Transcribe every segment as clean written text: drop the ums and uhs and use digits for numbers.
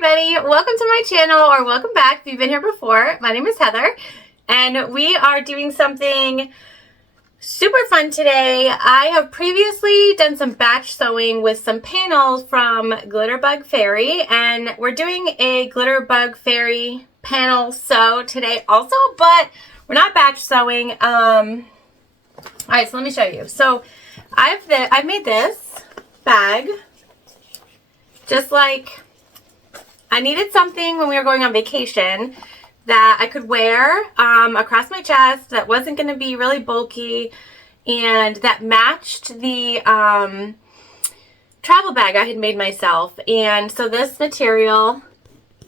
everybody, welcome to my channel, or welcome back if you've been here before. My name is Heather and we are doing something super fun today. I have previously done some batch sewing with some panels from Glitterbug Fairy, and we're doing a Glitterbug Fairy panel sew today also, but we're not batch sewing. Alright, so let me show you. So I've made this bag just like I needed something when we were going on vacation that I could wear across my chest that wasn't going to be really bulky and that matched the travel bag I had made myself. And so this material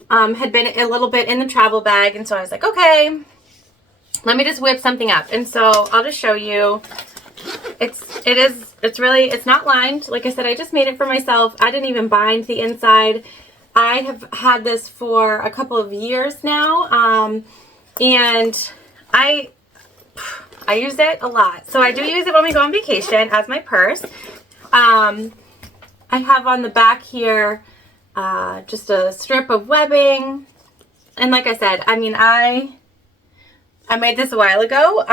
had been a little bit in the travel bag, and so I was like, okay, let me just whip something up. And so I'll just show you. It's not lined. Like I said, I just made it for myself. I didn't even bind the inside. I have had this for a couple of years now, and I use it a lot. So I do use it when we go on vacation as my purse. I have on the back here just a strip of webbing, and like I said, I mean, I made this a while ago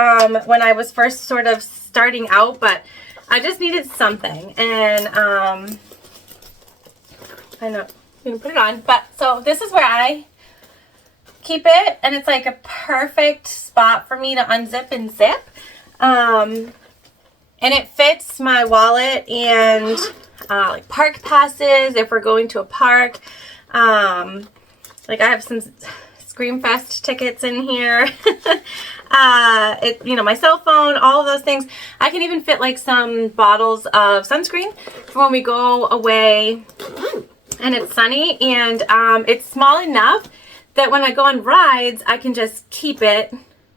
when I was first sort of starting out, but I just needed something, and I know. You can put it on, but so this is where I keep it, and it's like a perfect spot for me to unzip and zip, and it fits my wallet and like park passes if we're going to a park. Like I have some Screamfest tickets in here. You know, my cell phone, all of those things. I can even fit like some bottles of sunscreen for when we go away and it's sunny, and it's small enough that when I go on rides, I can just keep it.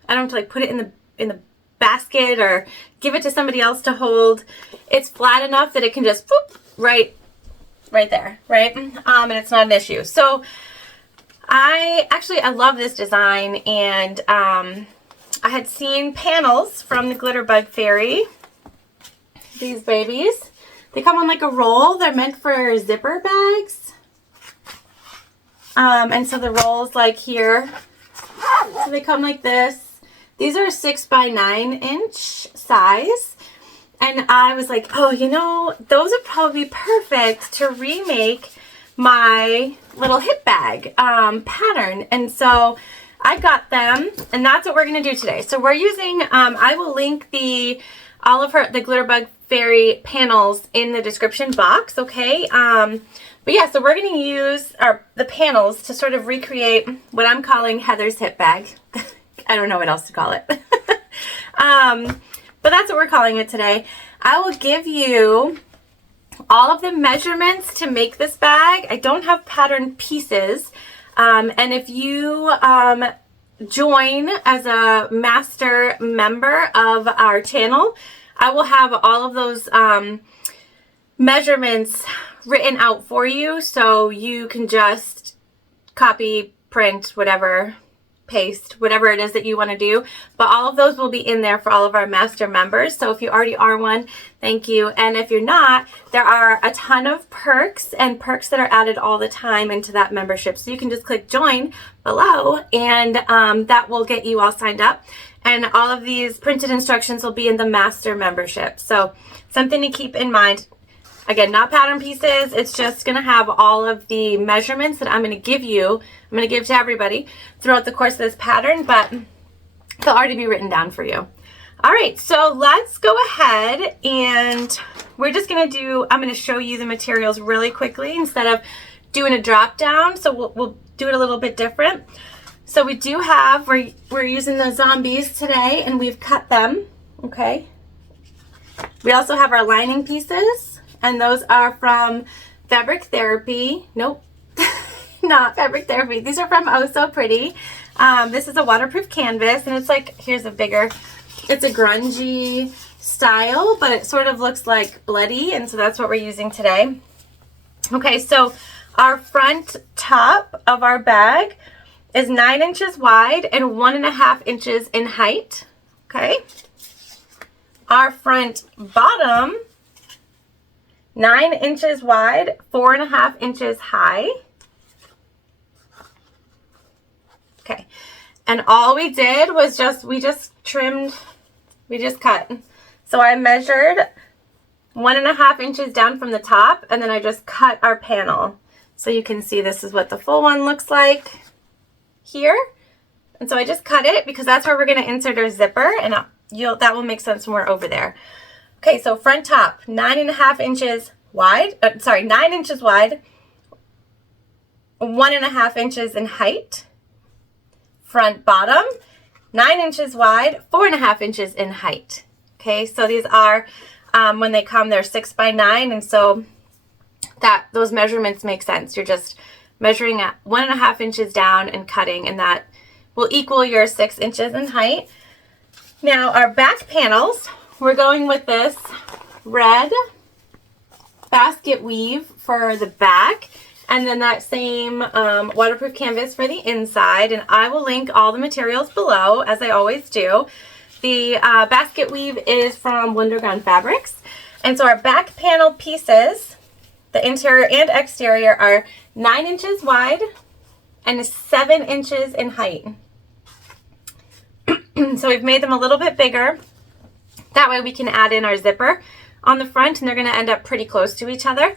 I don't have to like put it in the basket or give it to somebody else to hold. It's flat enough that it can just whoop, right there, right? And it's not an issue. So I love this design, and I had seen panels from the Glitterbug Fairy. These babies. They come on like a roll. They're meant for zipper bags. And so the roll's like here. So they come like this. These are a 6x9 size. And I was like, oh, you know, those would probably be perfect to remake my little hip bag pattern. And so I got them, and that's what we're going to do today. So we're using, I will link the Glitterbug Fairy panels in the description box, okay? But yeah, so we're going to use the panels to sort of recreate what I'm calling Heather's hip bag. I don't know what else to call it. But that's what we're calling it today. I will give you all of the measurements to make this bag. I don't have pattern pieces. And if you join as a master member of our channel, I will have all of those measurements written out for you, so you can just copy, print, whatever, paste, whatever it is that you want to do. But all of those will be in there for all of our master members. So if you already are one, thank you. And if you're not, there are a ton of perks and perks that are added all the time into that membership. So you can just click join below, and that will get you all signed up. And all of these printed instructions will be in the master membership. So something to keep in mind. Again, not pattern pieces. It's just going to have all of the measurements that I'm going to give you. I'm going to give to everybody throughout the course of this pattern, but they'll already be written down for you. All right, so let's go ahead, and we're just going to do, I'm going to show you the materials really quickly instead of doing a drop down. So we'll do it a little bit different. So we do have, we're using the zombies today, and we've cut them, okay? We also have our lining pieces, and those are from Fabric Therapy. Nope, not Fabric Therapy. These are from Oh So Pretty. This is a waterproof canvas, and it's like, here's a bigger, it's a grungy style, but it sort of looks like bloody, and so that's what we're using today. Okay, so our front top of our bag is 9 inches wide and 1.5 inches in height. Okay. Our front bottom, 9 inches wide, 4.5 inches high. Okay. And all we did was we just cut. So I measured 1.5 inches down from the top, and then I just cut our panel. So you can see this is what the full one looks like here. And so I just cut it because that's where we're going to insert our zipper, and that will make sense when we're over there. Okay, so front top, 9.5 inches wide, 9 inches wide, 1.5 inches in height. Front bottom, 9 inches wide, 4.5 inches in height. Okay, so these are, when they come, they're 6 by 9, and so those measurements make sense. You're just measuring at 1.5 inches down and cutting, and that will equal your 6 inches in height. Now our back panels, we're going with this red basket weave for the back, and then that same waterproof canvas for the inside, and I will link all the materials below, as I always do. The basket weave is from Wonderground Fabrics, and so our back panel pieces, the interior and exterior, are 9 inches wide and 7 inches in height. So we've made them a little bit bigger. That way we can add in our zipper on the front, and they're going to end up pretty close to each other.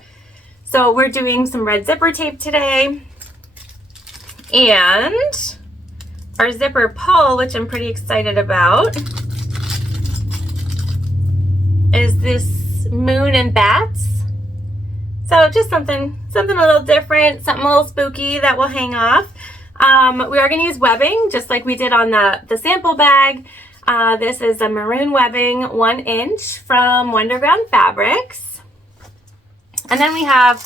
So we're doing some red zipper tape today, and our zipper pull, which I'm pretty excited about, is this moon and bats. So just something a little different, something a little spooky that will hang off. We are going to use webbing just like we did on the sample bag. This is a maroon webbing, 1 inch from Wonderground Fabrics. And then we have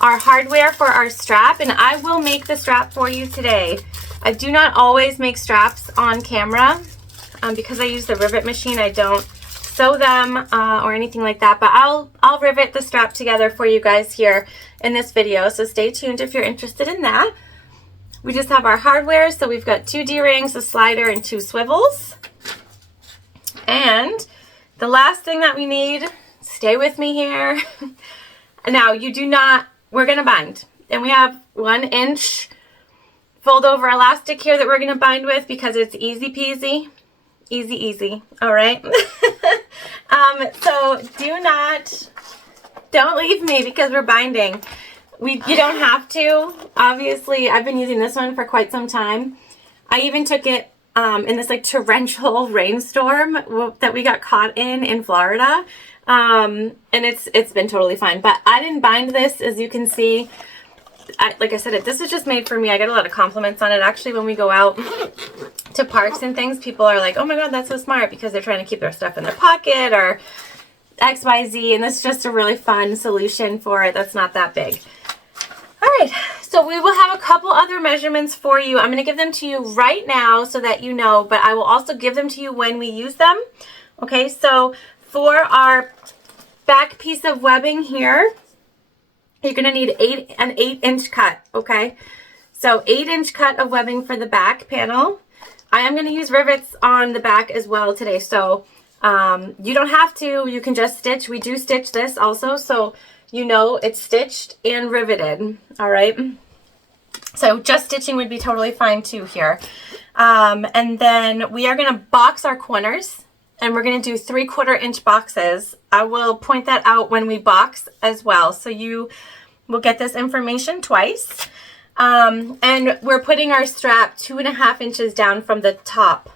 our hardware for our strap, and I will make the strap for you today. I do not always make straps on camera because I use the rivet machine. I don't sew them or anything like that, but I'll rivet the strap together for you guys here in this video, so stay tuned if you're interested in that. We just have our hardware, so we've got 2 D-rings, a slider, and 2 swivels. And the last thing that we need, stay with me here. Now, we're going to bind. And we have 1 inch fold over elastic here that we're going to bind with because it's easy peasy. Easy, easy. All right. So don't leave me because we're binding. You don't have to. Obviously, I've been using this one for quite some time. I even took it in this like torrential rainstorm that we got caught in Florida. And it's been totally fine, but I didn't bind this, as you can see. Like I said, this is just made for me. I get a lot of compliments on it. Actually, when we go out to parks and things, people are like, oh my God, that's so smart, because they're trying to keep their stuff in their pocket or XYZ. And this is just a really fun solution for it that's not that big. All right, so we will have a couple other measurements for you. I'm going to give them to you right now so that you know, but I will also give them to you when we use them. Okay, so for our back piece of webbing here, you're going to need an 8-inch cut, okay? So 8-inch cut of webbing for the back panel. I am going to use rivets on the back as well today, so you don't have to. You can just stitch. We do stitch this also, so you know it's stitched and riveted, all right? So just stitching would be totally fine too here. And then we are going to box our corners, and we're going to do 3/4 inch boxes. I will point that out when we box as well, so you will get this information twice. And we're putting our strap 2.5 inches down from the top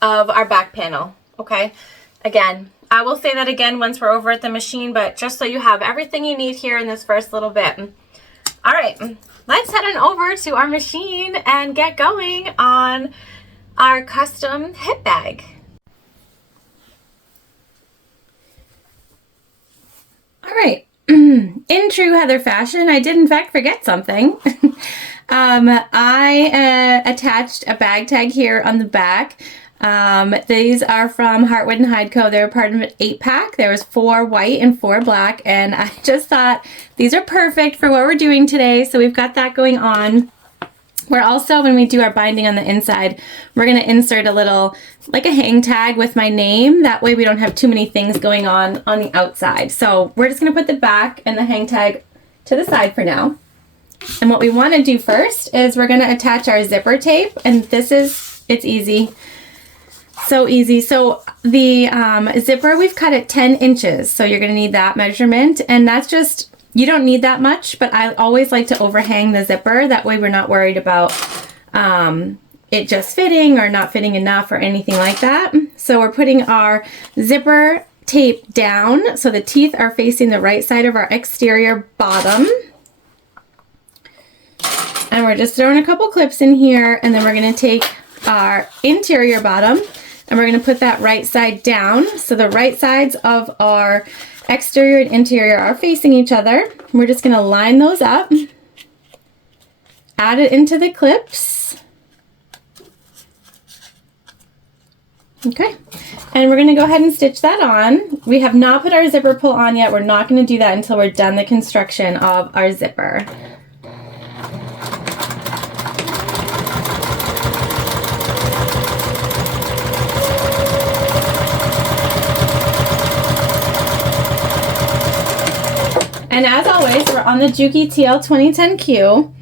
of our back panel, okay? Again, I will say that again once we're over at the machine, but just so you have everything you need here in this first little bit. All right, let's head on over to our machine and get going on our custom hip bag. All right, in true Heather fashion, I did in fact forget something. I attached a bag tag here on the back. These are from Heartwood and Hide Co. They're part of an 8-pack. There was 4 white and 4 black, and I just thought these are perfect for what we're doing today, so we've got that going on. We're also, when we do our binding on the inside, we're going to insert a little, like a hang tag with my name. That way we don't have too many things going on the outside. So we're just going to put the back and the hang tag to the side for now. And what we want to do first is we're going to attach our zipper tape, and it's easy. So easy. So the zipper, we've cut it 10 inches. So you're going to need that measurement. And that's just, you don't need that much, but I always like to overhang the zipper. That way we're not worried about it just fitting or not fitting enough or anything like that. So we're putting our zipper tape down so the teeth are facing the right side of our exterior bottom. And we're just throwing a couple clips in here, and then we're going to take our interior bottom and we're going to put that right side down. So the right sides of our exterior and interior are facing each other. We're just going to line those up, add it into the clips. Okay, and we're going to go ahead and stitch that on. We have not put our zipper pull on yet. We're not going to do that until we're done the construction of our zipper. And as always, we're on the Juki TL 2010Q.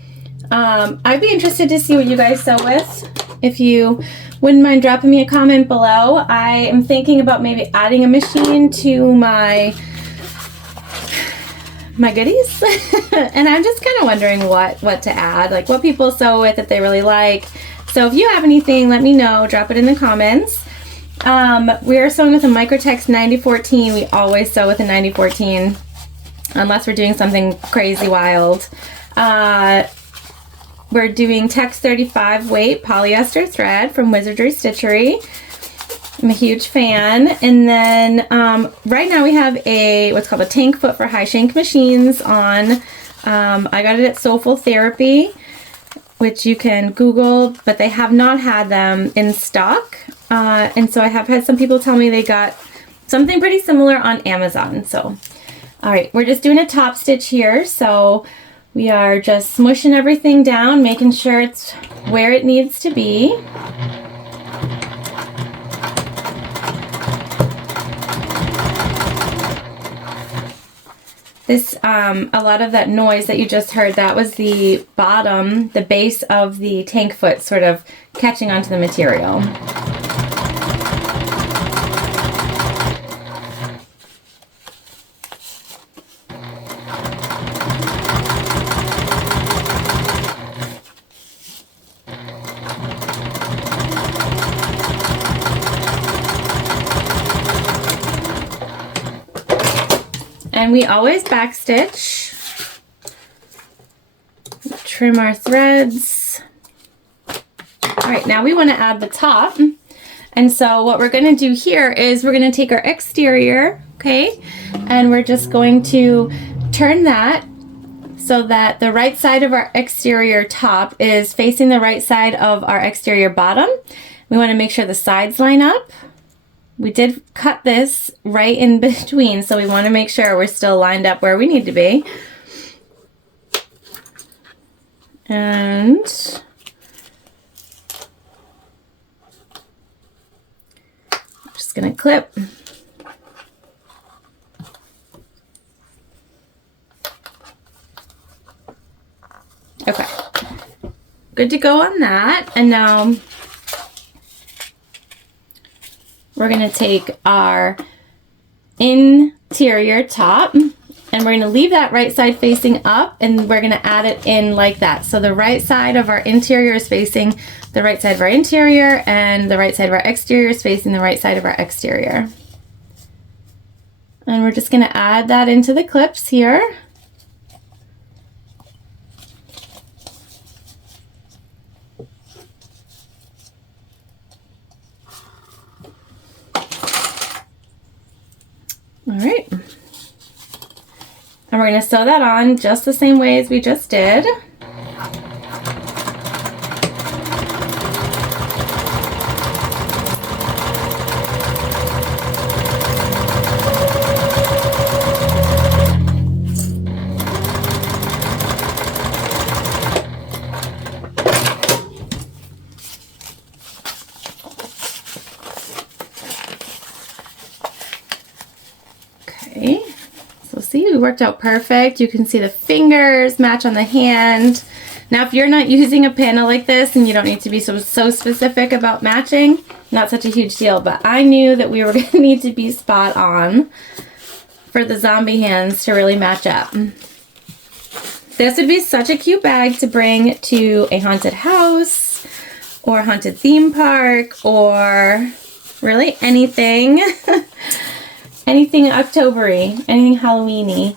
I'd be interested to see what you guys sew with. If you wouldn't mind dropping me a comment below. I am thinking about maybe adding a machine to my goodies. And I'm just kind of wondering what to add, like what people sew with that they really like. So if you have anything, let me know. Drop it in the comments. We are sewing with a Microtex 9014. We always sew with a 9014 unless we're doing something crazy wild. We're doing Tex 35 weight polyester thread from Wizardry Stitchery. I'm a huge fan. And then right now we have what's called a tank foot for high shank machines on. I got it at Soulful Therapy, which you can Google, but they have not had them in stock. And so I have had some people tell me they got something pretty similar on Amazon. So, all right, we're just doing a top stitch here. So we are just smushing everything down, making sure it's where it needs to be. This, a lot of that noise that you just heard, that was the bottom, the base of the tank foot sort of catching onto the material. And we always backstitch, trim our threads. All right, now we want to add the top. And so what we're going to do here is we're going to take our exterior, okay, and we're just going to turn that so that the right side of our exterior top is facing the right side of our exterior bottom. We want to make sure the sides line up. We did cut this right in between, so we want to make sure we're still lined up where we need to be. And I'm just going to clip. Okay, good to go on that. And now we're going to take our interior top and we're going to leave that right side facing up, and we're going to add it in like that. So the right side of our interior is facing the right side of our interior, and the right side of our exterior is facing the right side of our exterior. And we're just going to add that into the clips here. All right, and we're going to sew that on just the same way as we just did. So see, worked out perfect. You can see the fingers match on the hand. Now, if you're not using a panel like this and you don't need to be so specific about matching, not such a huge deal, but I knew that we were going to need to be spot on for the zombie hands to really match up. This would be such a cute bag to bring to a haunted house or haunted theme park or really anything. Anything October-y, anything Halloween-y.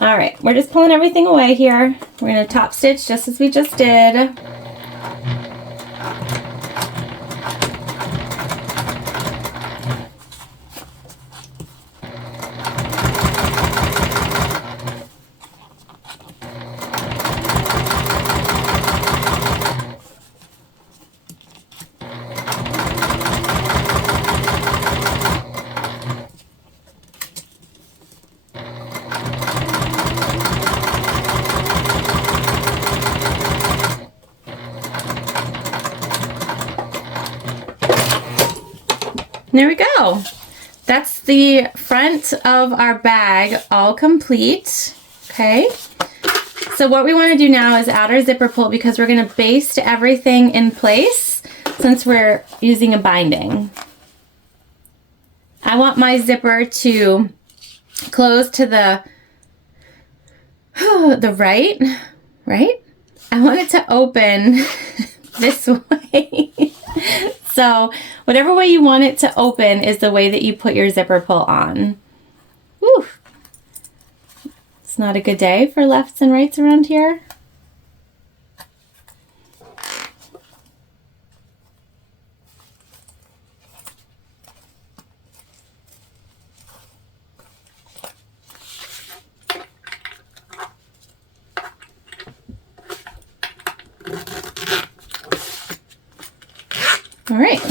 All right, we're just pulling everything away here. We're gonna top stitch just as we just did. There we go. That's the front of our bag all complete. Okay. So what we want to do now is add our zipper pull because we're going to baste everything in place since we're using a binding. I want my zipper to close to the right? I want it to open this way. So whatever way you want it to open is the way that you put your zipper pull on. Whew. It's not a good day for lefts and rights around here. All right,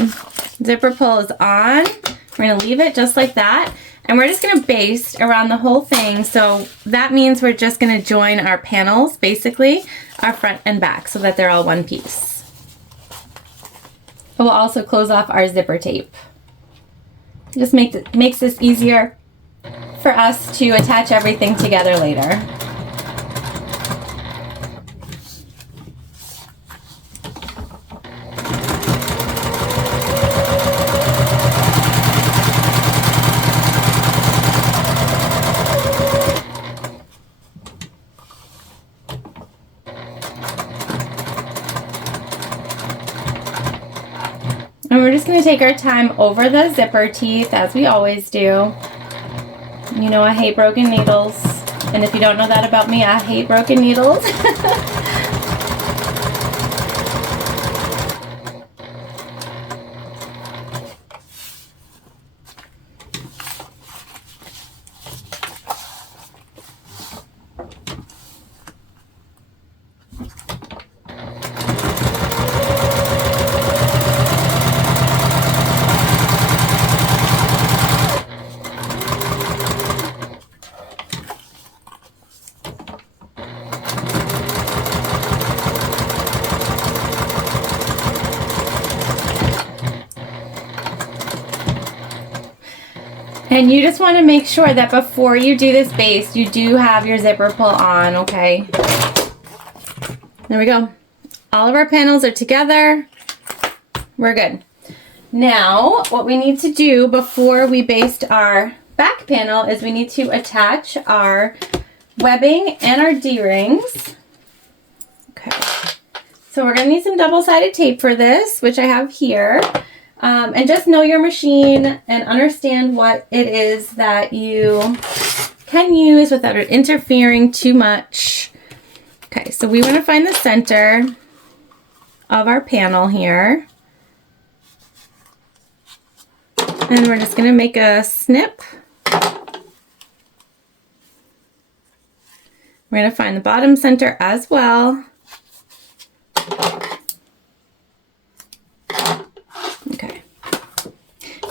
zipper pull is on. We're gonna leave it just like that. And we're just gonna baste around the whole thing. So that means we're just gonna join our panels, basically, our front and back, so that they're all one piece. We'll also close off our zipper tape. It just makes this easier for us to attach everything together later. And we're just going to take our time over the zipper teeth, as we always do. You know I hate broken needles. And if you don't know that about me, I hate broken needles. And you just want to make sure that before you do this base, you do have your zipper pull on, okay? There we go. All of our panels are together. We're good. Now, what we need to do before we baste our back panel is we need to attach our webbing and our D-rings. Okay. So we're going to need some double-sided tape for this, which I have here. And just know your machine and understand what it is that you can use without it interfering too much. Okay, so we want to find the center of our panel here. And we're just going to make a snip. We're going to find the bottom center as well. Okay.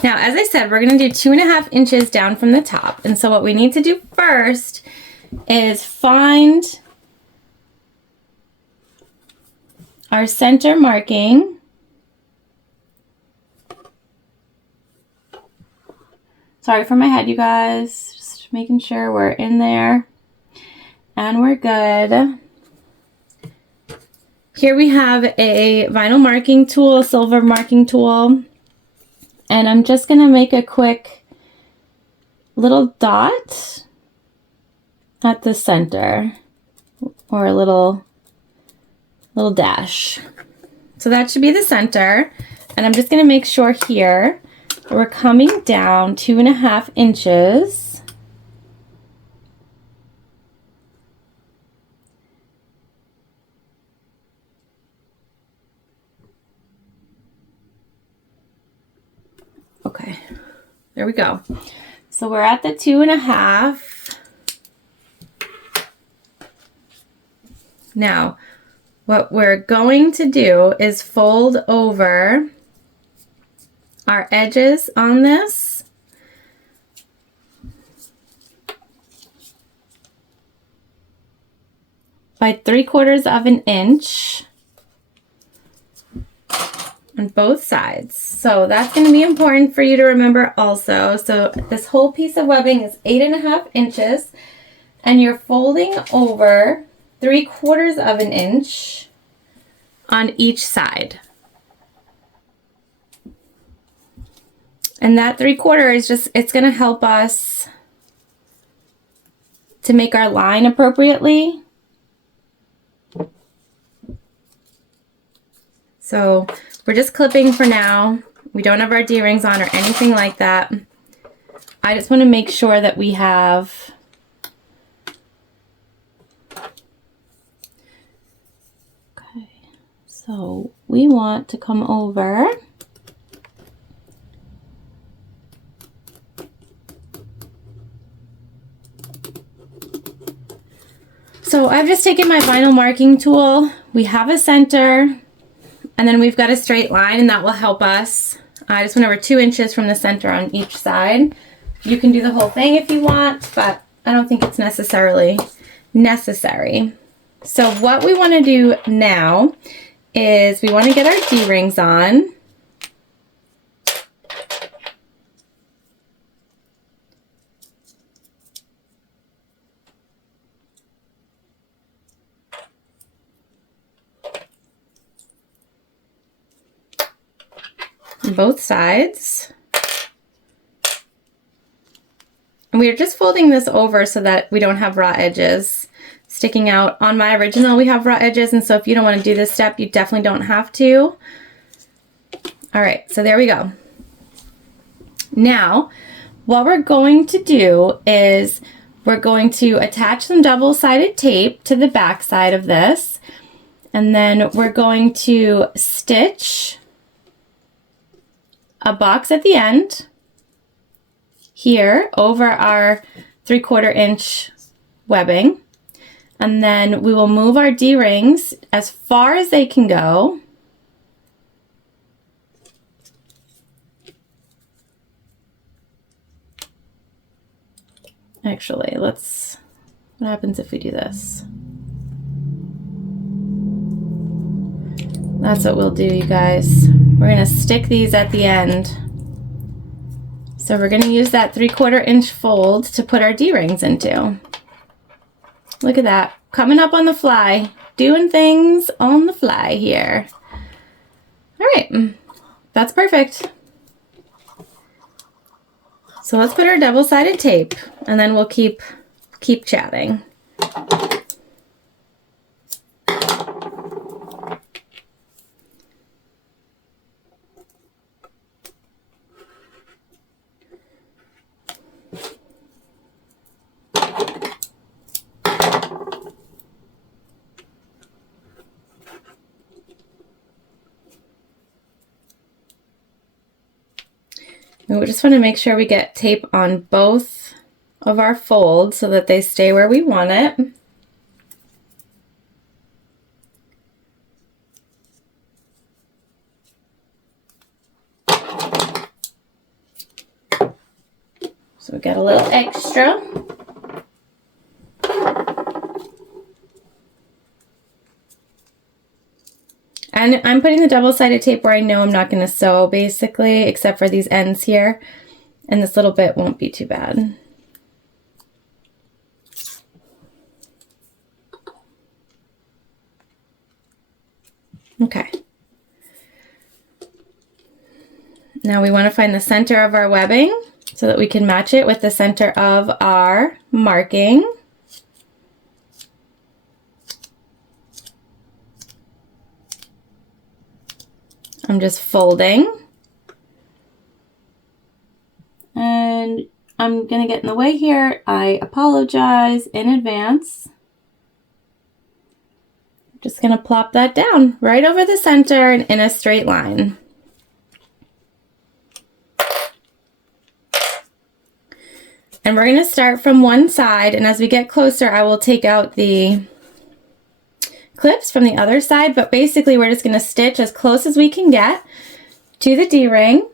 Now, as I said, we're going to do 2.5 inches down from the top. And so what we need to do first is find our center marking. Sorry for my head, you guys. Just Just making sure we're in there and we're good. Here we have a vinyl marking tool, a silver marking tool, and I'm just gonna make a quick little dot at the center, or a little dash. So that should be the center, and I'm just gonna make sure here we're coming down 2.5 inches. Okay, there we go. So we're at the 2.5. Now, what we're going to do is fold over our edges on this. By 3/4 of an inch on both sides. So that's going to be important for you to remember also. So this whole piece of webbing is 8.5 inches, and you're folding over 3/4 of an inch on each side. And that 3/4 is just, it's going to help us to make our line appropriately. So we're just clipping for now. We don't have our D-rings on or anything like that. I just want to make sure that we have okay. So we want to come over so I've just taken my vinyl marking tool. We have a center, and then we've got a straight line, and that will help us. I just went over 2 inches from the center on each side. You can do the whole thing if you want, but I don't think it's necessarily necessary. So what we want to do now is we want to get our D-rings on. Both sides. And we are just folding this over so that we don't have raw edges sticking out. On my original we have raw edges, and so if you don't want to do this step, you definitely don't have to. All right, so there we go. Now what we're going to do is we're going to attach some double-sided tape to the back side of this, and then we're going to stitch a box at the end here over our 3/4 inch webbing, and then we will move our D-rings as far as they can go. Actually, what happens if we do this? That's what we'll do, you guys. We're gonna stick these at the end. So we're gonna use that 3/4 inch fold to put our D-rings into. Look at that, coming up on the fly, doing things on the fly here. All right, that's perfect. So let's put our double-sided tape, and then we'll keep chatting. We just want to make sure we get tape on both of our folds so that they stay where we want it. So we got a little extra. And I'm putting the double-sided tape where I know I'm not going to sew, basically, except for these ends here. And this little bit won't be too bad. Okay. Now we want to find the center of our webbing so that we can match it with the center of our marking. I'm just folding. And I'm going to get in the way here. I apologize in advance. Just going to plop that down right over the center and in a straight line. And we're going to start from one side, and as we get closer, I will take out the clips from the other side, but basically we're just going to stitch as close as we can get to the D-ring,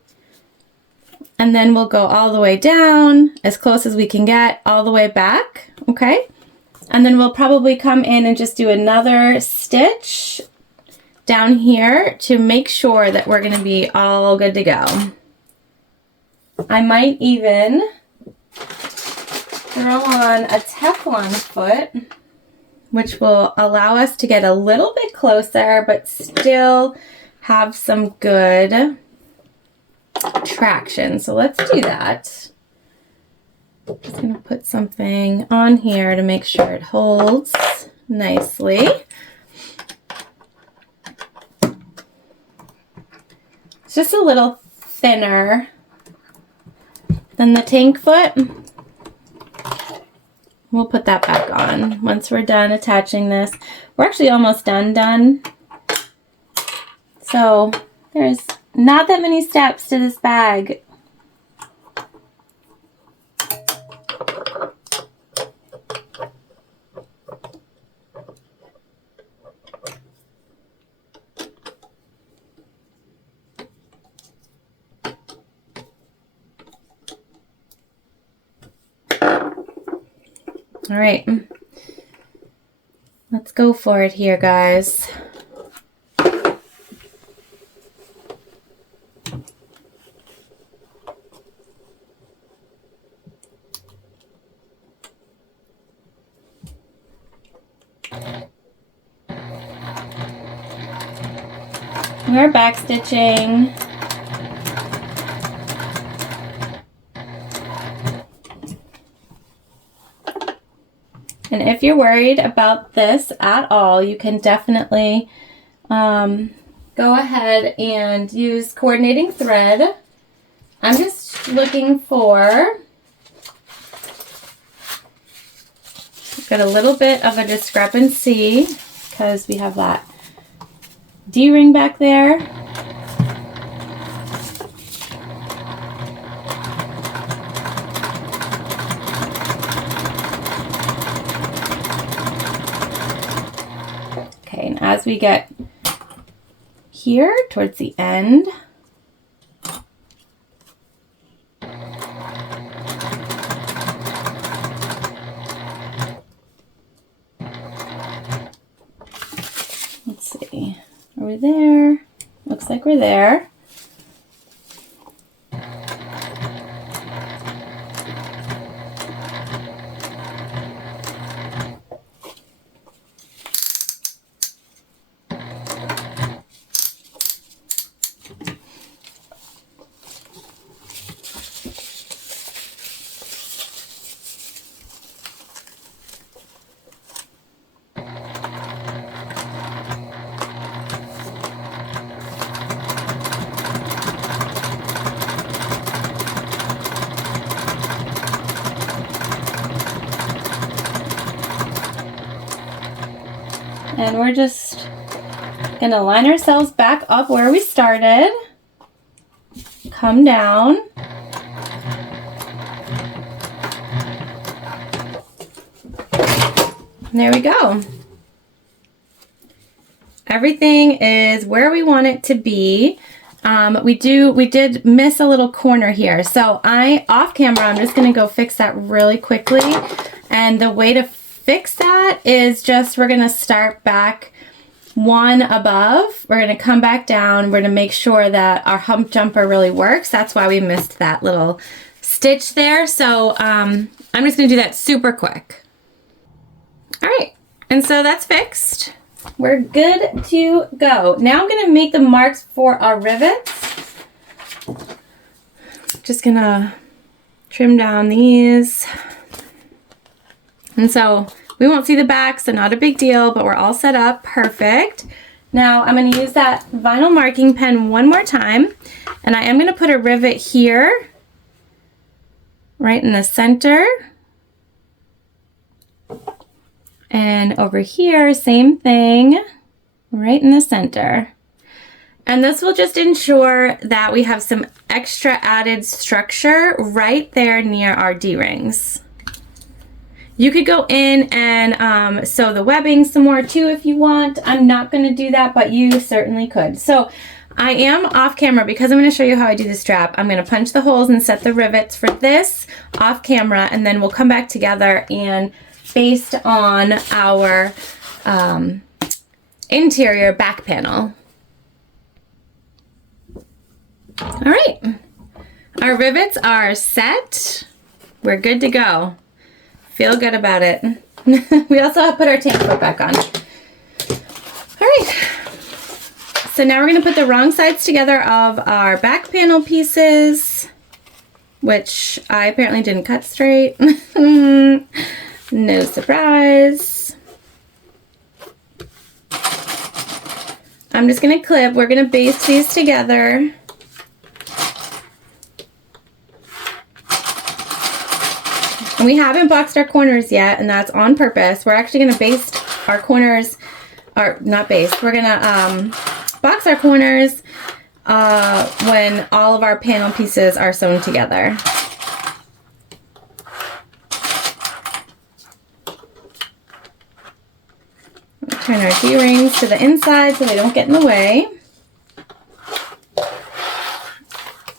and then we'll go all the way down as close as we can get all the way back, okay? And then we'll probably come in and just do another stitch down here to make sure that we're going to be all good to go. I might even throw on a Teflon foot, which will allow us to get a little bit closer, but still have some good traction. So let's do that. Just gonna put something on here to make sure it holds nicely. It's just a little thinner than the tank foot. We'll put that back on once we're done attaching this. We're actually almost done. So there's not that many steps to this bag. All right, let's go for it here, guys. We're back stitching. And if you're worried about this at all, you can definitely go ahead and use coordinating thread. I'm just looking for, we've got a little bit of a discrepancy because we have that D-ring back there. Okay, and as we get here towards the end, let's see, are we there? Looks like we're there. And we're just gonna line ourselves back up where we started. Come down. And there we go. Everything is where we want it to be. We did miss a little corner here. So off camera, I'm just gonna go fix that really quickly. And the way to fix that is just, we're gonna start back one above. We're gonna come back down. We're gonna make sure that our hump jumper really works. That's why we missed that little stitch there. So I'm just gonna do that super quick. All right, and so that's fixed. we're good to go. Now I'm gonna make the marks for our rivets. Just gonna trim down these. And so we won't see the back, so not a big deal, but we're all set up, perfect. Now I'm gonna use that vinyl marking pen one more time, and I am gonna put a rivet here, right in the center. And over here, same thing, right in the center. And this will just ensure that we have some extra added structure right there near our D-rings. You could go in and sew the webbing some more too if you want. I'm not gonna do that, but you certainly could. So I am off camera because I'm gonna show you how I do the strap. I'm gonna punch the holes and set the rivets for this off camera, and then we'll come back together and based on our interior back panel. All right, our rivets are set. We're good to go. Feel good about it. We also have put our tank foot back on. All right, so now we're gonna put the wrong sides together of our back panel pieces, which I apparently didn't cut straight. No surprise. I'm just gonna clip. We're gonna baste these together. And we haven't boxed our corners yet, and that's on purpose. We're actually gonna baste our corners, or not baste, we're gonna box our corners when all of our panel pieces are sewn together. Turn our D-rings to the inside so they don't get in the way.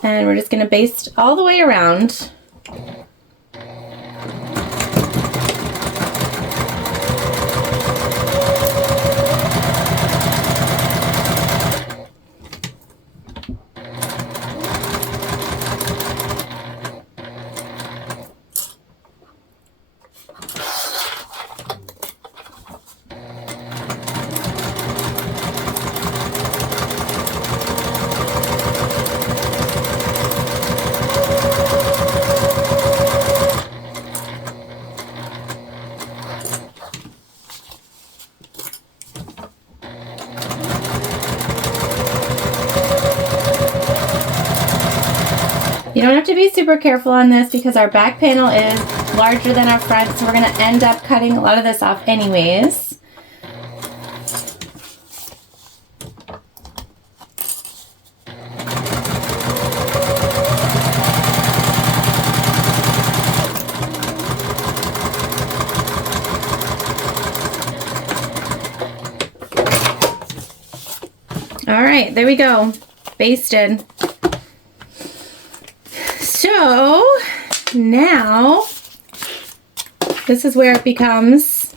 And we're just going to baste all the way around. You don't have to be super careful on this because our back panel is larger than our front, so we're going to end up cutting a lot of this off anyways. All right, there we go, basted. So now this is where it becomes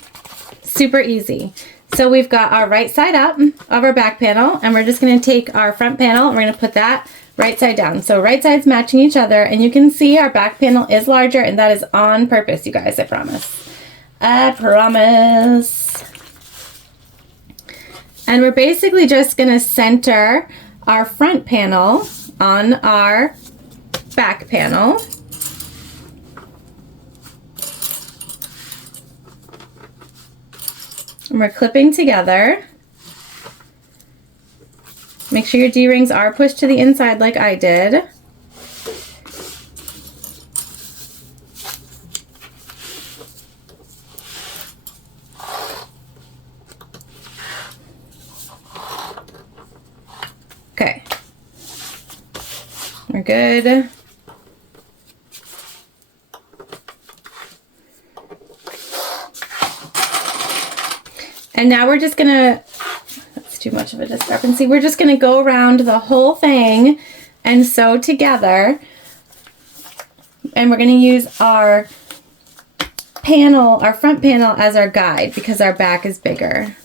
super easy. So we've got our right side up of our back panel, and we're just going to take our front panel and we're going to put that right side down. So right sides matching each other, and you can see our back panel is larger, and that is on purpose, you guys, I promise. I promise. And we're basically just going to center our front panel on our back panel. And we're clipping together. Make sure your D-rings are pushed to the inside like I did. Okay. We're good. And now we're just gonna, that's too much of a discrepancy. We're just gonna go around the whole thing and sew together. And we're gonna use our panel, our front panel, as our guide because our back is bigger.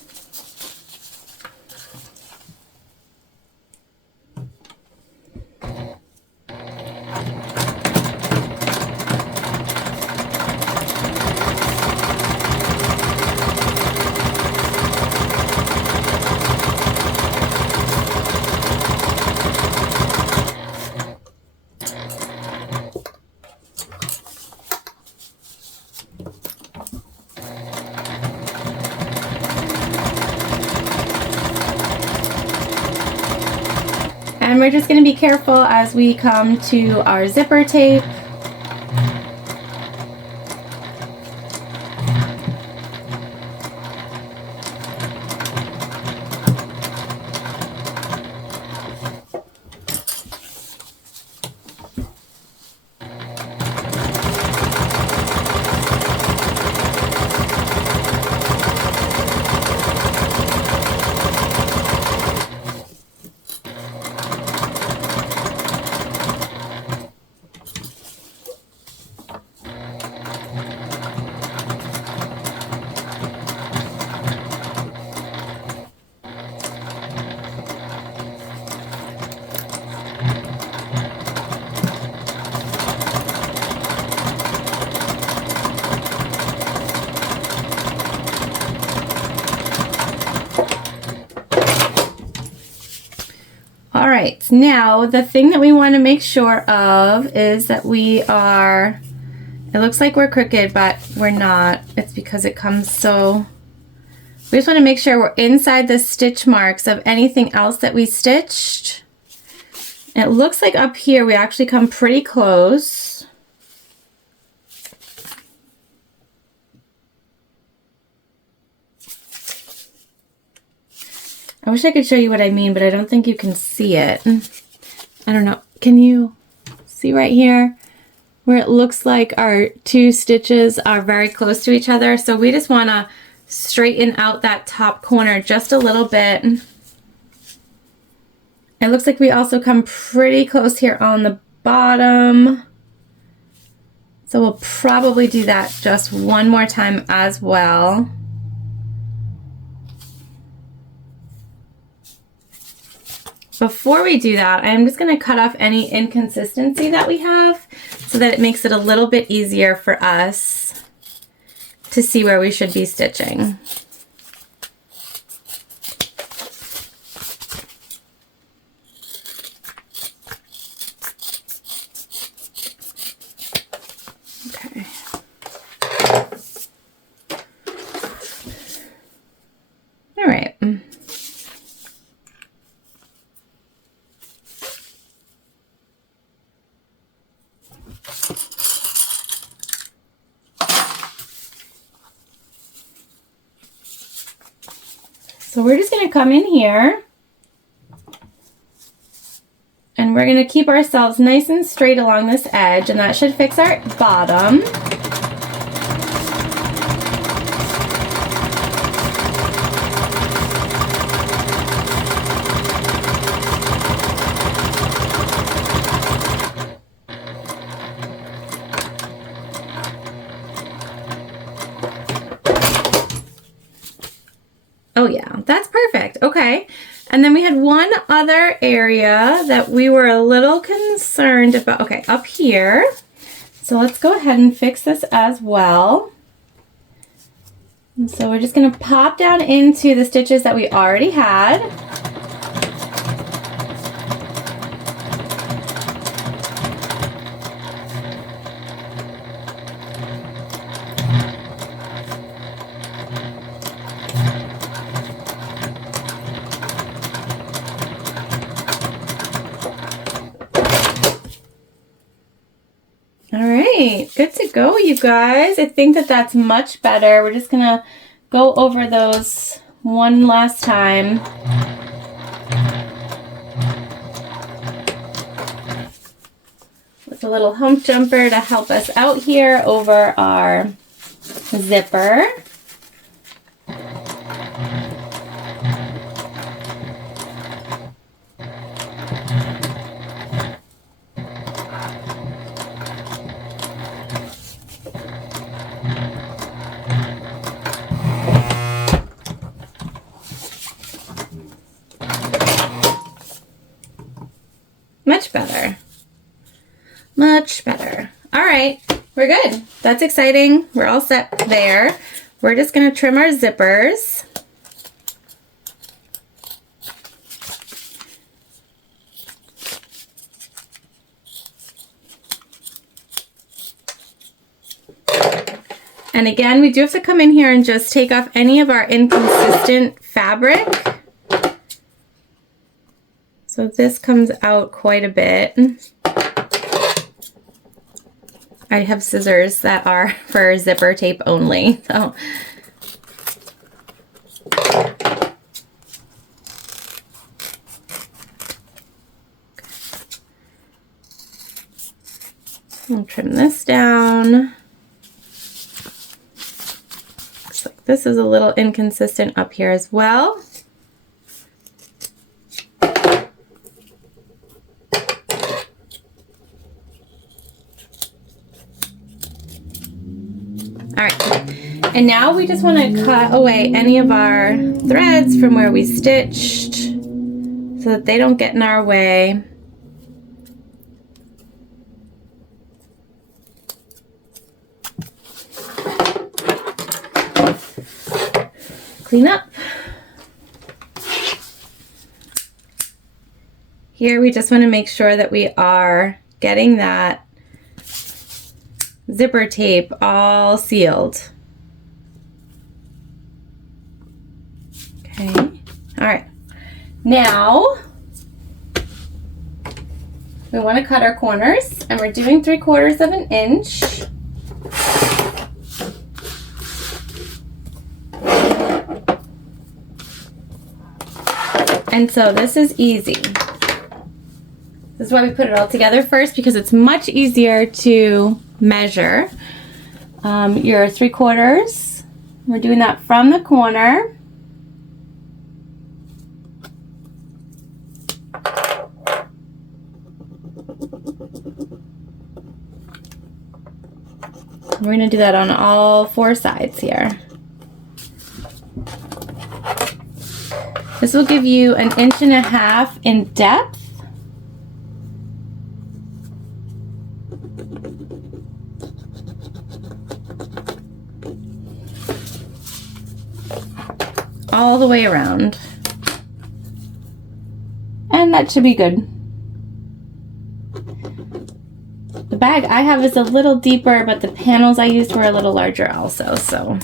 then we're just going to be careful as we come to our zipper tape. All right, now the thing that we want to make sure of is that we are, it looks like we're crooked, but we're not. It's because it comes so, we just want to make sure we're inside the stitch marks of anything else that we stitched. And it looks like up here we actually come pretty close. I wish I could show you what I mean, but I don't think you can see it. I don't know. Can you see right here where it looks like our two stitches are very close to each other? So we just want to straighten out that top corner just a little bit. It looks like we also come pretty close here on the bottom. So we'll probably do that just one more time as well. Before we do that, I'm just going to cut off any inconsistency that we have so that it makes it a little bit easier for us to see where we should be stitching. Okay. All right. So we're just going to come in here and we're going to keep ourselves nice and straight along this edge, and that should fix our bottom. Oh yeah, that's perfect. Okay. And then we had one other area that we were a little concerned about. Okay, up here. So let's go ahead and fix this as well. And so we're just going to pop down into the stitches that we already had. All right, good to go, you guys. I think that that's much better. We're just gonna go over those one last time. With a little hump jumper to help us out here over our zipper. Much better. Much better. All right, we're good. That's exciting. We're all set there. We're just going to trim our zippers. And again, we do have to come in here and just take off any of our inconsistent fabric. So this comes out quite a bit. I have scissors that are for zipper tape only. So I'll trim this down. Looks like this is a little inconsistent up here as well. All right, and now we just want to cut away any of our threads from where we stitched so that they don't get in our way. Clean up. Here we just want to make sure that we are getting that zipper tape all sealed. Okay, all right. Now we want to cut our corners, and we're doing 3/4 of an inch. And so this is easy. This is why we put it all together first, because it's much easier to measure. Your 3/4, we're doing that from the corner. We're going to do that on all 4 sides here. This will give you 1.5 inches in depth. All the way around. And that should be good. The bag I have is a little deeper, but the panels I used were a little larger also, so.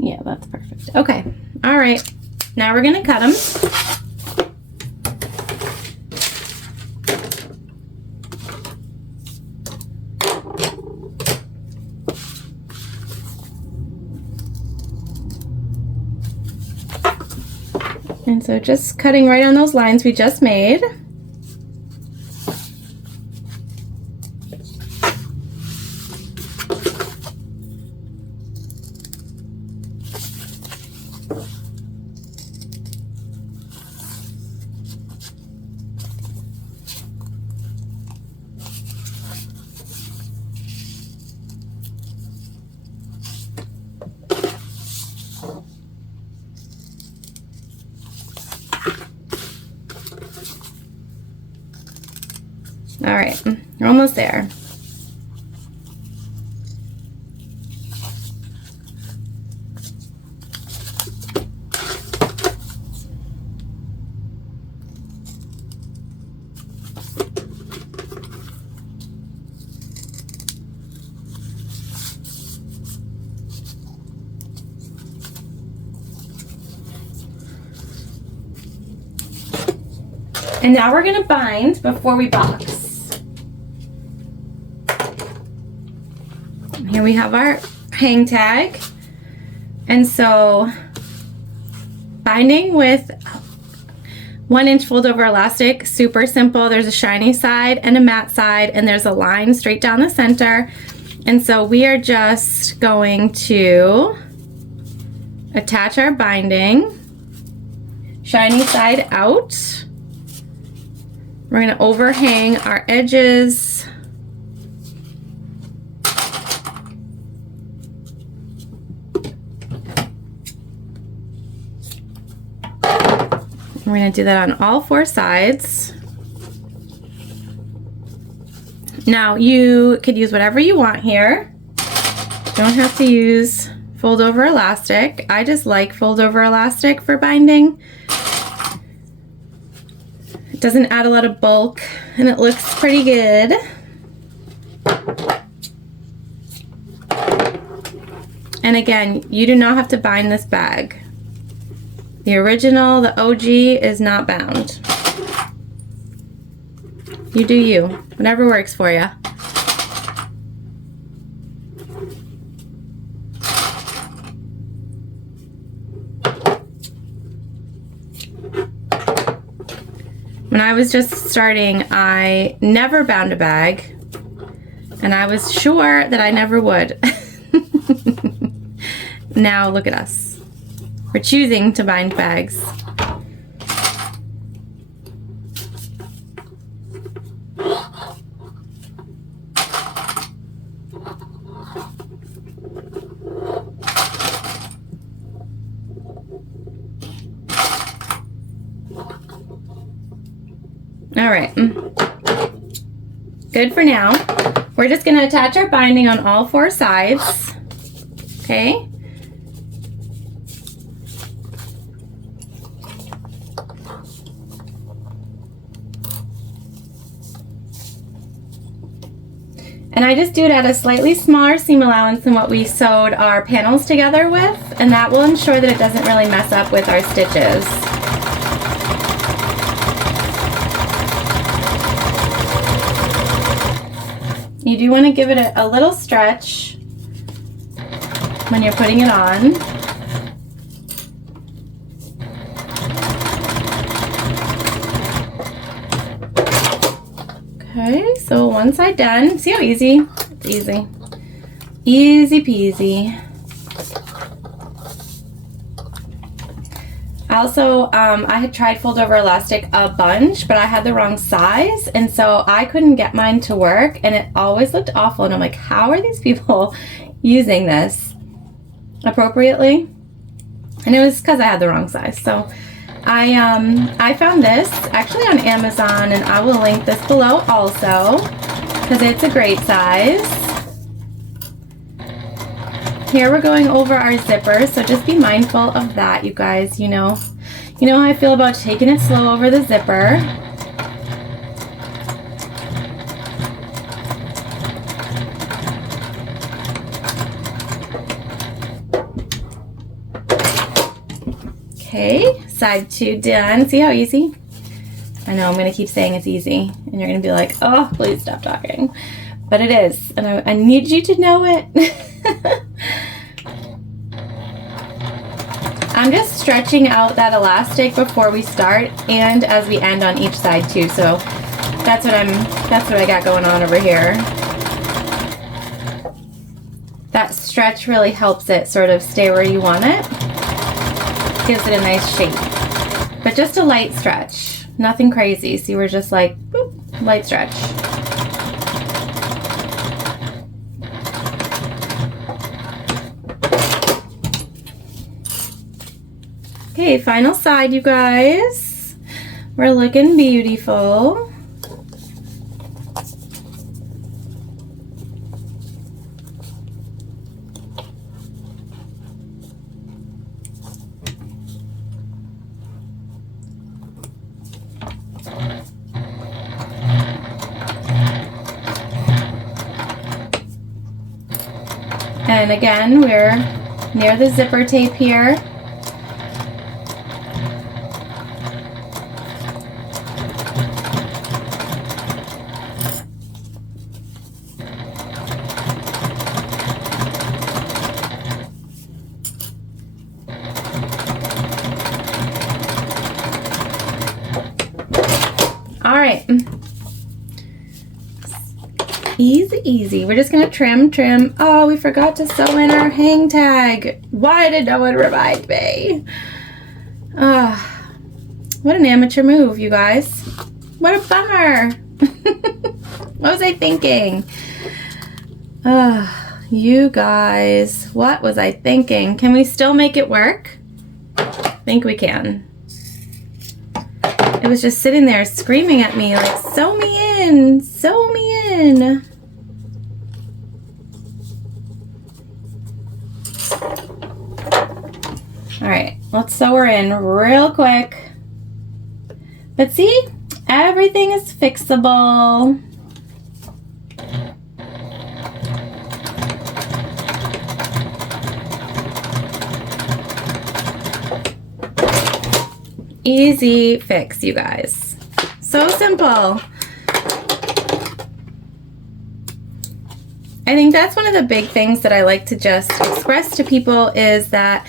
Yeah, that's perfect. Okay, all right. Now we're gonna cut them. And so just cutting right on those lines we just made. All right, we're almost there. And now we're going to bind before we box. Here we have our hang tag. And so binding with 1-inch fold over elastic, super simple. There's a shiny side and a matte side, and there's a line straight down the center. And so we are just going to attach our binding, shiny side out. We're going to overhang our edges. We're going to do that on all 4 sides. Now you could use whatever you want here. You don't have to use fold over elastic. I just like fold over elastic for binding. It doesn't add a lot of bulk, and it looks pretty good. And again, you do not have to bind this bag. The original, the OG, is not bound. You do you. Whatever works for you. When I was just starting, I never bound a bag, and I was sure that I never would. Now look at us. We're choosing to bind bags. All right, good for now. We're just gonna attach our binding on all 4 sides, okay? And I just do it at a slightly smaller seam allowance than what we sewed our panels together with, and that will ensure that it doesn't really mess up with our stitches. You do want to give it a little stretch when you're putting it on. Okay, so one side done. See how easy? It's easy. Easy peasy. Also, I had tried fold over elastic a bunch, but I had the wrong size, and so I couldn't get mine to work, and it always looked awful, and I'm like, how are these people using this appropriately? And it was because I had the wrong size. So I found this actually on Amazon, and I will link this below also, because it's a great size. Here we're going over our zipper, so just be mindful of that, you guys. You know how I feel about taking it slow over the zipper. Okay, side 2 done. See how easy? I know I'm gonna keep saying it's easy, and you're gonna be like, oh, please stop talking. But it is, and I need you to know it. I'm just stretching out that elastic before we start and as we end on each side too. So that's what I got going on over here. That stretch really helps it sort of stay where you want it. Gives it a nice shape. But just a light stretch, nothing crazy. See, we're just like, boop, light stretch. Okay, final side, you guys. We're looking beautiful. And again, we're near the zipper tape here. All right. Easy, easy. We're just gonna trim. Oh, we forgot to sew in our hang tag. Why did no one remind me? What an amateur move, you guys. What a bummer. What was I thinking? You guys, what was I thinking? Can we still make it work? I think we can. It was just sitting there screaming at me like, sew me in, sew me in. All right, let's sew her in real quick. But see, Everything is fixable. Easy fix, you guys. So simple. I think that's one of the big things that I like to just express to people is that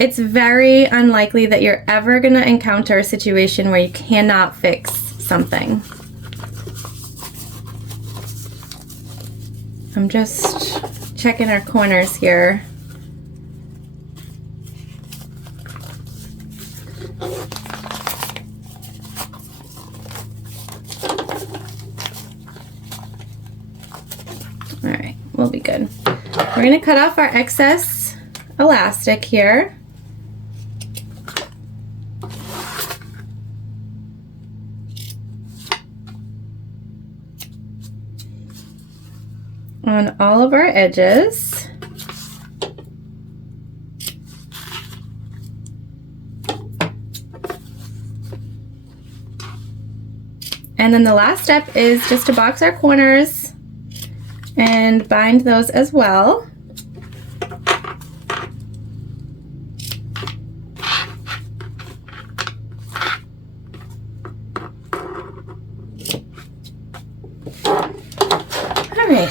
it's very unlikely that you're ever going to encounter a situation where you cannot fix something. I'm just checking our corners here. All right, we'll be good. We're going to cut off our excess elastic here. On all of our edges. And then the last step is just to box our corners and bind those as well. All right.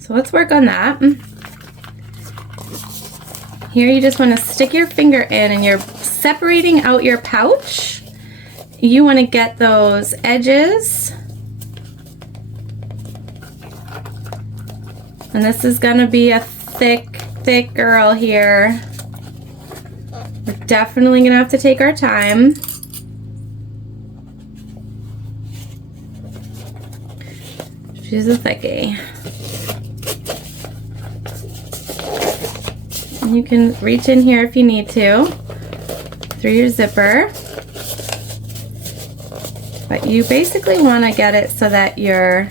So let's work on that. Here you just want to stick your finger in and you're separating out your pouch. You want to get those edges. And this is going to be a thick girl here. We're definitely going to have to take our time. She's a thickie. And you can reach in here if you need to through your zipper. But you basically want to get it so that you're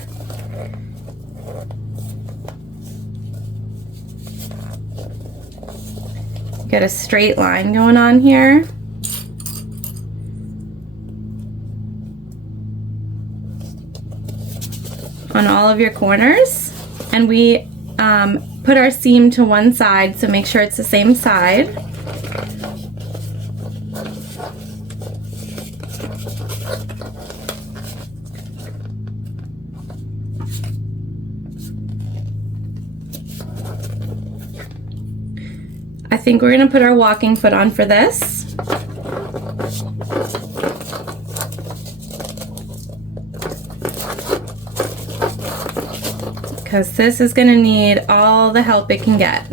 get a straight line going on here. On all of your corners. And we put our seam to one side, so make sure it's the same side. I think we're going to put our walking foot on for this. Because this is going to need all the help it can get.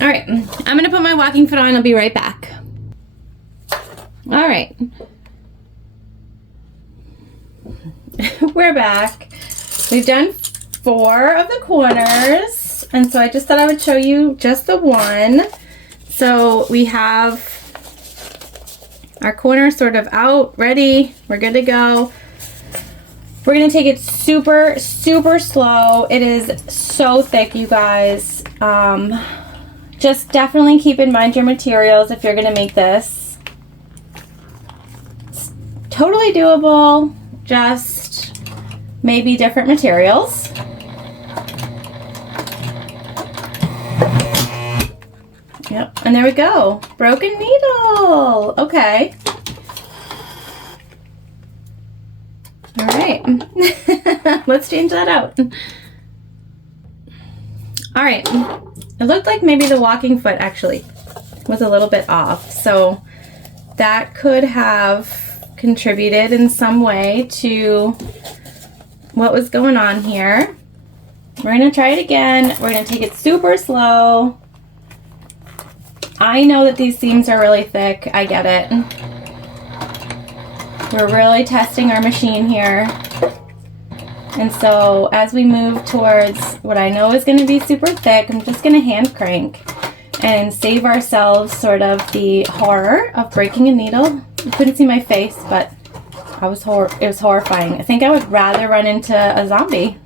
All right, I'm going to put my walking foot on. I'll be right back. All right. We're back. We've done 4 of the corners, and so I just thought I would show you just the one. So we have our corner sort of out, ready. We're good to go. We're going to take it super, super slow. It is so thick, you guys. Just definitely keep in mind your materials if you're going to make this. It's totally doable, just maybe different materials. Yep, and there we go. Broken needle. Okay. All right. Let's change that out. All right. It looked like maybe the walking foot actually was a little bit off. So that could have contributed in some way to what was going on here. We're going to try it again. We're going to take it super slow. I know that these seams are really thick. I get it. We're really testing our machine here. And so as we move towards what I know is going to be super thick, I'm just going to hand crank and save ourselves sort of the horror of breaking a needle. You couldn't see my face, but it was horrifying. I think I would rather run into a zombie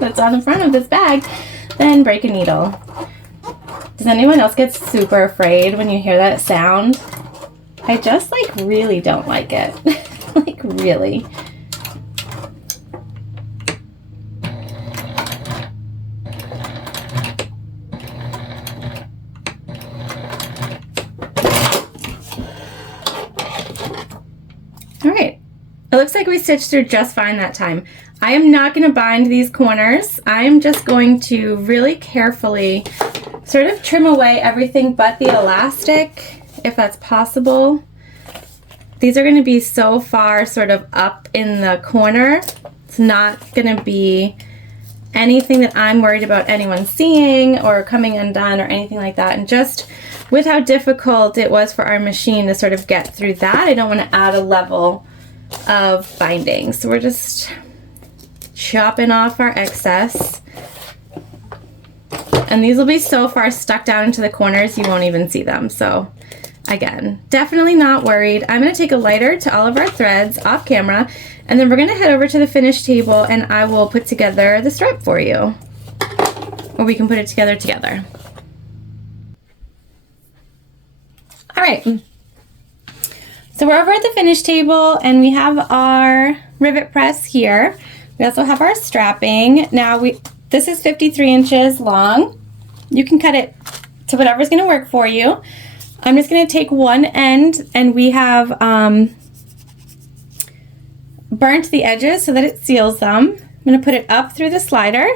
that's on the front of this bag than break a needle. Does anyone else get super afraid when you hear that sound? I just like really don't like it. Like really. All right, it looks like we stitched through just fine that time. I am not going to bind these corners. I am just going to really carefully sort of trim away everything but the elastic, if that's possible. These are going to be so far sort of up in the corner. It's not going to be anything that I'm worried about anyone seeing or coming undone or anything like that. And just with how difficult it was for our machine to sort of get through that, I don't want to add a level of binding. So we're just chopping off our excess. And these will be so far stuck down into the corners you won't even see them. So again, definitely not worried. I'm going to take a lighter to all of our threads off camera, and then we're going to head over to the finished table and I will put together the stripe for you. Or we can put it together. All right. So we're over at the finished table and we have our rivet press here. We also have our strapping. Now this is 53 inches long. You can cut it to whatever's going to work for you. I'm just going to take one end, and we have burnt the edges so that it seals them. I'm going to put it up through the slider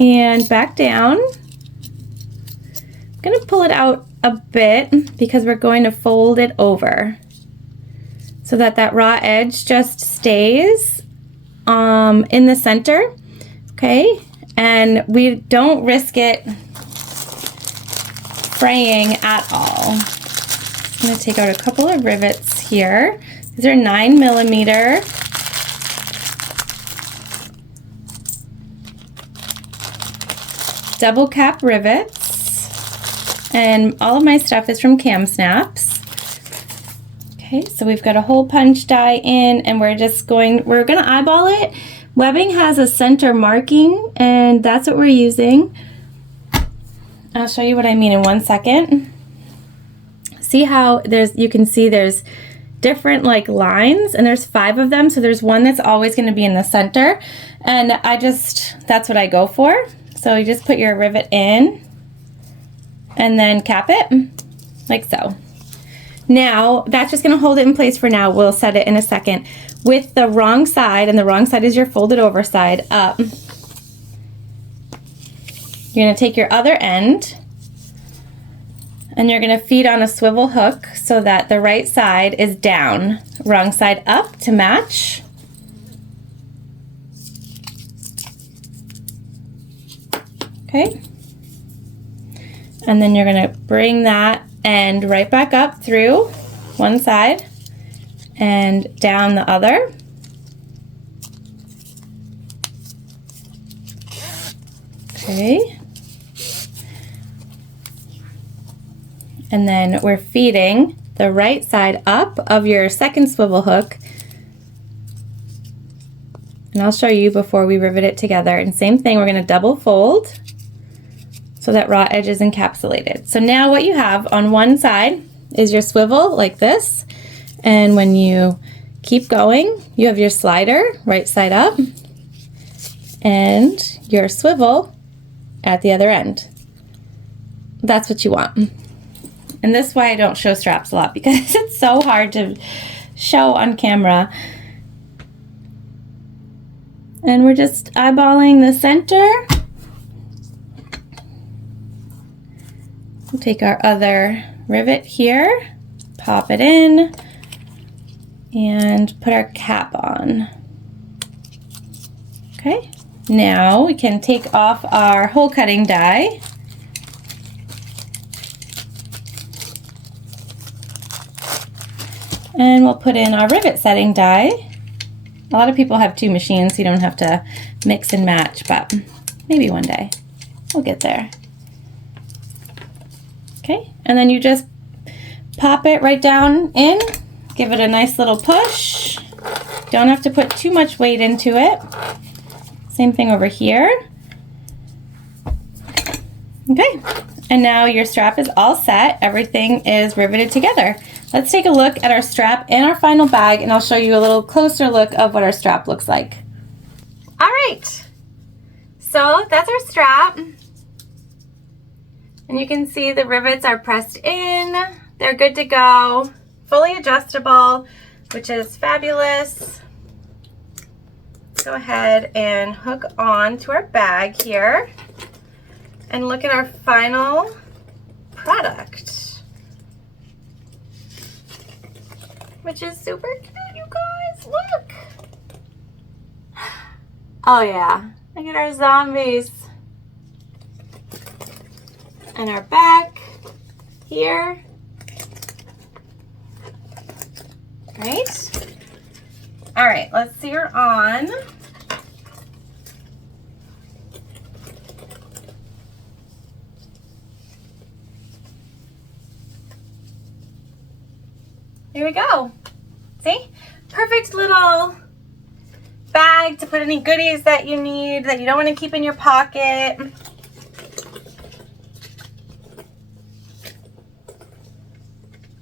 and back down. I'm going to pull it out a bit because we're going to fold it over so that that raw edge just stays in the center. Okay, and we don't risk it fraying at all. I'm going to take out a couple of rivets here. These are 9mm. Double cap rivets. And all of my stuff is from Cam Snaps. Okay, so we've got a hole punch die in, and we're going to eyeball it. Webbing has a center marking, and that's what we're using. I'll show you what I mean in 1 second. See how you can see there's different like lines, and there's 5 of them, so there's one that's always going to be in the center, and that's what I go for. So you just put your rivet in and then cap it like so. Now that's just going to hold it in place for now. We'll set it in a second. With the wrong side, and the wrong side is your folded over side, up, you're going to take your other end and you're going to feed on a swivel hook so that the right side is down, wrong side up to match. Okay. And then you're going to bring that end right back up through one side and down the other. Okay. And then we're feeding the right side up of your second swivel hook. And I'll show you before we rivet it together. And same thing, we're going to double fold so that raw edge is encapsulated. So now what you have on one side is your swivel like this. And when you keep going, you have your slider right side up and your swivel at the other end. That's what you want. And this is why I don't show straps a lot, because it's so hard to show on camera. And we're just eyeballing the center. We'll take our other rivet here, pop it in, and put our cap on. Okay, now we can take off our hole cutting die. And we'll put in our rivet setting die. A lot of people have two machines, so you don't have to mix and match, but maybe one day we'll get there. Okay, and then you just pop it right down in, give it a nice little push. Don't have to put too much weight into it. Same thing over here. Okay, and now your strap is all set. Everything is riveted together. Let's take a look at our strap and our final bag, and I'll show you a little closer look of what our strap looks like. All right, so that's our strap. And you can see the rivets are pressed in. They're good to go. Fully adjustable, which is fabulous. Go ahead and hook on to our bag here and look at our final product, which is super cute, you guys. Look. Oh yeah, look at our zombies. And our back here. Great. All right, let's see her on. Here we go. See? Perfect little bag to put any goodies that you need that you don't want to keep in your pocket.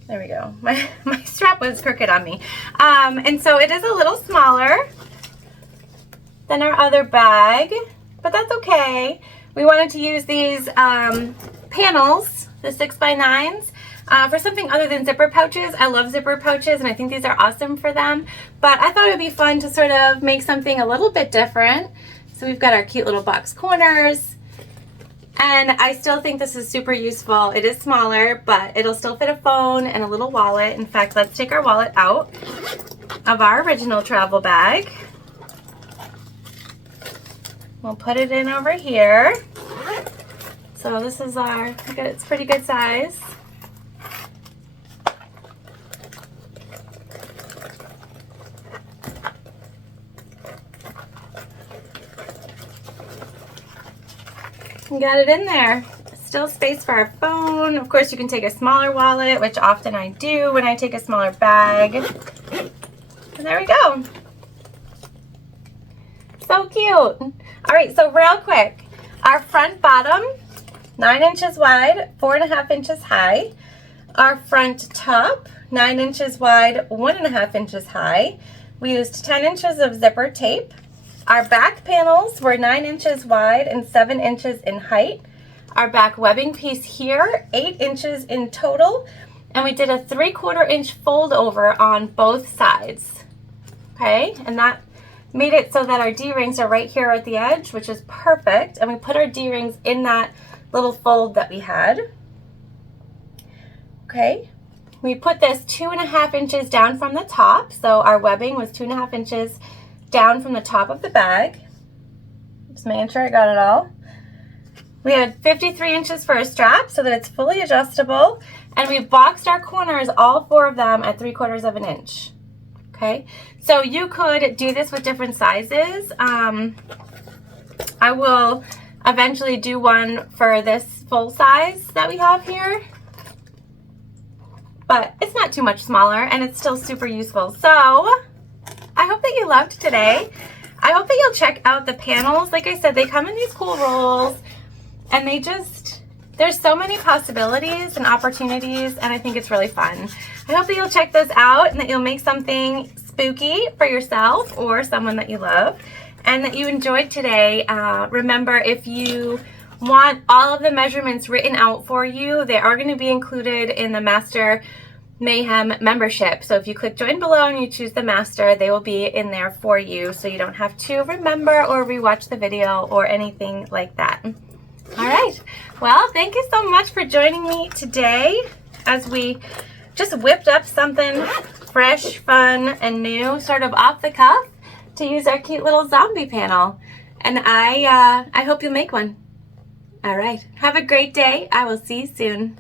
There we go. My strap was crooked on me. And so it is a little smaller than our other bag, but that's okay. We wanted to use these panels, the 6x9s, for something other than zipper pouches. I love zipper pouches and I think these are awesome for them, but I thought it would be fun to sort of make something a little bit different. So we've got our cute little box corners. And I still think this is super useful. It is smaller, but it'll still fit a phone and a little wallet. In fact, let's take our wallet out of our original travel bag. We'll put it in over here. So this is our, it's pretty good size. Got it in there. Still space for our phone. Of course, you can take a smaller wallet, which often I do when I take a smaller bag. And there we go. So cute. All right, so real quick, our front bottom, 9 inches wide, 4.5 inches high. Our front top, 9 inches wide, 1.5 inches high. We used 10 inches of zipper tape. Our back panels were 9 inches wide and 7 inches in height. Our back webbing piece here, 8 inches in total. And we did a 3/4 inch fold over on both sides. Okay, and that made it so that our D-rings are right here at the edge, which is perfect. And we put our D-rings in that little fold that we had. Okay, we put this 2.5 inches down from the top. So our webbing was 2.5 inches down from the top of the bag. Just making sure I got it all. We had 53 inches for a strap so that it's fully adjustable, and we boxed our corners, all 4 of them, at 3/4 of an inch. Okay, so you could do this with different sizes. I will eventually do one for this full size that we have here, but it's not too much smaller and it's still super useful. So I hope that you loved today. I hope that you'll check out the panels. Like I said, they come in these cool rolls, and there's so many possibilities and opportunities, and I think it's really fun. I hope that you'll check those out and that you'll make something spooky for yourself or someone that you love, and that you enjoyed today. Remember, if you want all of the measurements written out for you, they are going to be included in the Master Mayhem membership. So if you click join below and you choose the master, they will be in there for you, so you don't have to remember or rewatch the video or anything like that. All right, well, thank you so much for joining me today as we just whipped up something fresh, fun, and new, sort of off the cuff, to use our cute little zombie panel. And I hope you'll make one. All right, have a great day. I will see you soon.